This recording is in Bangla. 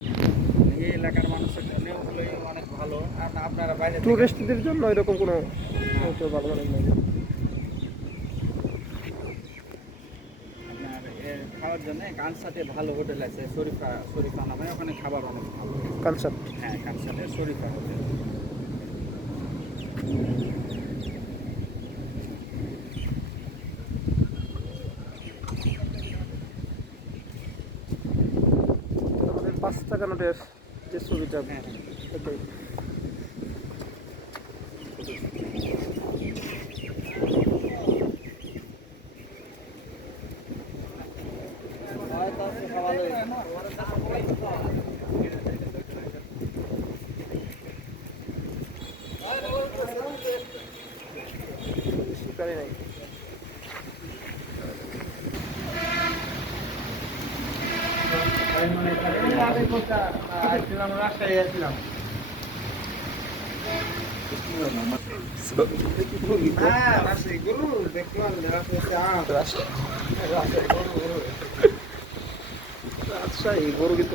এই এলাকার মানুষের জন্য ওগুলোই অনেক ভালো। আর আপনারা বাইরে টুরিস্টদের জন্য এরকম কোনো হয়তো ভালো মানে নেই। আপনার এর খাওয়ার জন্য কানসাটে ভালো হোটেল আছে, শরীফা নামে, ওখানে খাবার অনেক ভালো। কালচার হ্যাঁ, কানসাটে শরীফা হোটেল। আমাদের 5 টাকা নোটের যে ছবিটা হ্যাঁ, এটাই। শিকারি নাই। রাজশাহী গরু কিন্তু